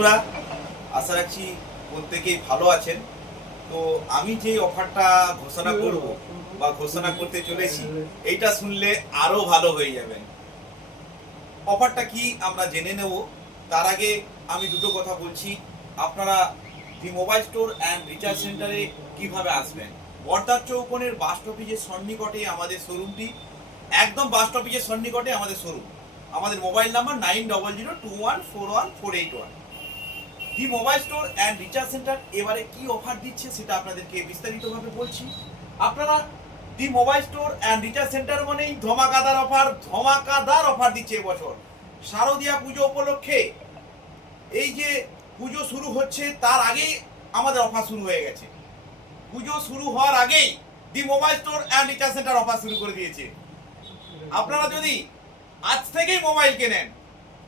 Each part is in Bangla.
বন্ধুরা, আশা রাখছি প্রত্যেকেই ভালো আছেন। তো আমি যে অফারটা ঘোষণা করব বা ঘোষণা করতে চলেছি, এইটা শুনলে আরো ভালো হয়ে যাবেন। অফারটা কি আমরা জেনে নেব। তার আগে আমি দুটো কথা বলছি। আপনারা the mobile store and recharge সেন্টারে কিভাবে আসবেন। বর্দার চৌকনের বাস স্টপেজের সন্নিকটে আমাদের শোরুমটি, একদম বাস স্টপেজের সন্নিকটে আমাদের শোরুম। আমাদের mobile number 9002141481। The mobile store and recharge centre এবারে কি অফার দিচ্ছে সেটা আপনাদেরকে বিস্তারিতভাবে বলছি। আপনারা the mobile store and recharge centre মানেই ধমাকাদার অফার দিচ্ছে এবছর শারদীয়া পুজো উপলক্ষে। এই যে পুজো শুরু হচ্ছে তার আগেই আমাদের অফার শুরু হয়ে গেছে। পুজো শুরু হওয়ার আগেই the mobile store and recharge centre offer শুরু করে দিয়েছে। আপনারা যদি আজ থেকেই মোবাইল কেনেন,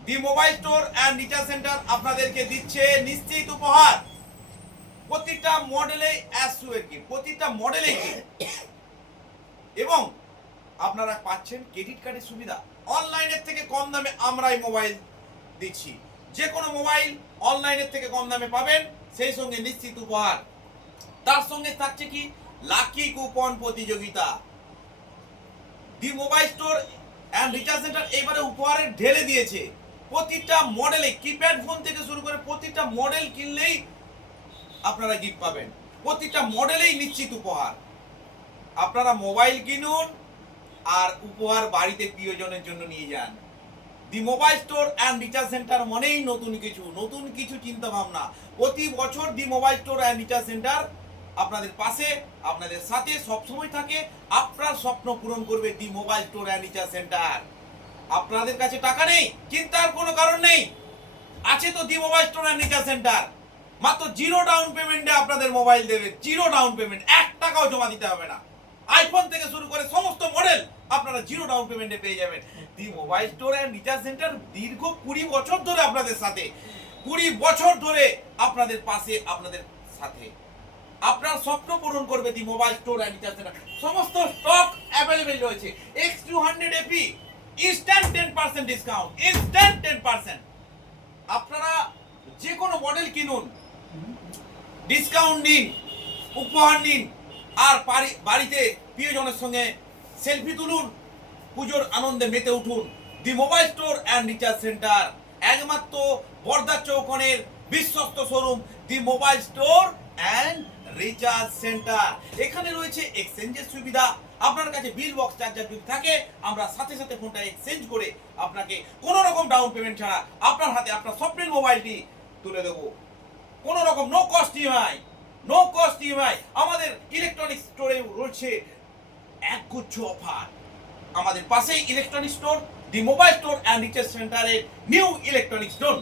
the mobile store and recharge centre আপনাদেরকে দিচ্ছে নিশ্চিত উপহার। প্রতিটা মডেলে প্রতিটা মডেলে এবং আপনারা পাচ্ছেন ক্রেডিট কার্ডের সুবিধা। অনলাইনের থেকে কম দামে আমরাই মোবাইল দিচ্ছি। যে কোনো মোবাইল অনলাইনের থেকে কম দামে পাবেন, সেই সঙ্গে নিশ্চিত উপহার। তার সঙ্গে থাকছে কি লাকি কুপন প্রতিযোগিতা। The mobile store and recharge centre এবারে উপহারের ঢেলে দিয়েছে। প্রতিটা মডেলে কিপ্যাড ফোন থেকে শুরু করে প্রতিটা মডেল কিনলেই আপনারা গিফট পাবেন। প্রতিটা মডেলেই নিশ্চিত উপহার। আপনারা মোবাইল কিনুন আর উপহার বাড়িতে প্রিয়জনের জন্য নিয়ে যান। The mobile store and recharge centre মানেই নতুন কিছু চিন্তা ভাবনা। প্রতি বছর the mobile store and recharge centre আপনাদের পাশে, আপনাদের সাথে সবসময় থাকে। আপনার স্বপ্ন পূরণ করবে the mobile store and recharge centre. আপনাদের কাছে টাকা নেই, চিন্তার কোনো কারণ নেই, আছে তো the mobile store and recharge centre. মাত্র 0 ডাউন পেমেন্টে আপনাদের মোবাইল দেবে। 0 ডাউন পেমেন্ট, 1 টাকাও জমা দিতে হবে না। আইফোন থেকে শুরু করে সমস্ত মডেল আপনারা 0 ডাউন পেমেন্টে পেয়ে যাবেন। The mobile store and recharge centre দীর্ঘ 20 বছর ধরে আপনাদের সাথে, 20 বছর ধরে আপনাদের পাশে, আপনাদের সাথে। আপনার স্বপ্ন পূরণ করবে the mobile store and recharge centre. সমস্ত স্টক অ্যাভেলেবেল রয়েছে। X200 FE instant 10% discount, instant 10%। আপনারা যে কোনো মডেল কিনুন, ডিসকাউন্ট নিন, উপহার নিন, আর বাড়িতে প্রিয়জনের সঙ্গে সেলফি তুলুন, পুজোর আনন্দে মেতে উঠুন। The mobile store and recharge centre, একমাত্র বর্দার চৌকনের বিশ্বস্ত showroom the mobile store and recharge centre. এখানে রয়েছে এক্সচেঞ্জের সুবিধা। আপনার কাছে বিল বক্স চার্জার যদি থাকে, আমরা সাথে সাথে ফোনটা এক্সচেঞ্জ করে আপনাকে কোনো রকম ডাউন পেমেন্ট ছাড়া আপনার হাতে আপনার স্বপ্নের মোবাইলটি তুলে দেবো। কোনো রকম নো কস্ট ইএমআই। আমাদের ইলেকট্রনিক স্টোরে রয়েছে একগুচ্ছ অফার। আমাদের পাশেই electronic store, the mobile store and recharge সেন্টারের নিউ ইলেকট্রনিক স্টোর।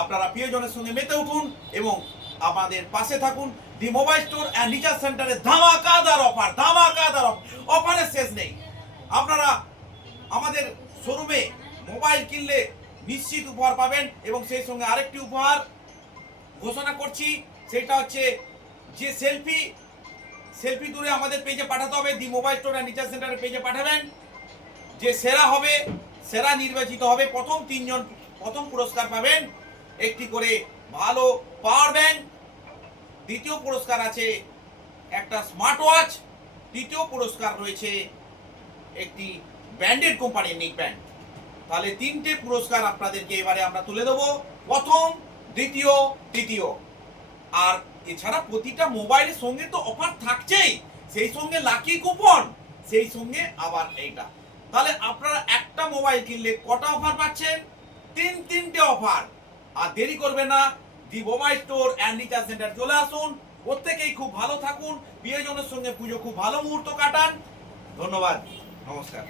আপনারা প্রিয়জনের সঙ্গে মেতে উঠুন এবং আমাদের পাশে থাকুন। দি মোবাইল স্টোর অ্যান্ড রিচার্জ সেন্টারের ধামাকাদার অফারের শেষ নেই। আপনারা আমাদের শোরুমে মোবাইল কিনলে নিশ্চিত উপহার পাবেন এবং সেই সঙ্গে আরেকটি উপহার ঘোষণা করছি। সেটা হচ্ছে যে সেলফি দূরে আমাদের পেজে পাঠাতে হবে। দি মোবাইল স্টোর অ্যান্ড রিচার্জ সেন্টারের পেজে পাঠাবেন। যে সেরা নির্বাচিত হবে, প্রথম 3 জন প্রথম পুরস্কার পাবেন একটি করে ভালো পাওয়ার ব্যাংক। দ্বিতীয় পুরস্কার আছে একটা স্মার্ট ওয়াচ। তৃতীয় পুরস্কার রয়েছে একটি ব্র্যান্ডেড কোম্পানির নেক ব্যান্ড। তাহলে 3টে পুরস্কার আপনাদেরকে এবারে আমরা তুলে দেবো, প্রথম, দ্বিতীয়, তৃতীয়। আর এছাড়া প্রতিটা মোবাইলের সঙ্গে তো অফার থাকছেই, সেই সঙ্গে লাকি কুপন, সেই সঙ্গে আবার এইটা। তাহলে আপনারা একটা মোবাইল কিনলে কটা অফার পাচ্ছেন? 3টে অফার। আর দেরি করবেন না, the mobile store and recharge centre চলে আসুন। প্রত্যেকেই খুব ভালো থাকুন, প্রিয়জনের সঙ্গে পুজো খুব ভালো মুহূর্ত কাটান। ধন্যবাদ, নমস্কার।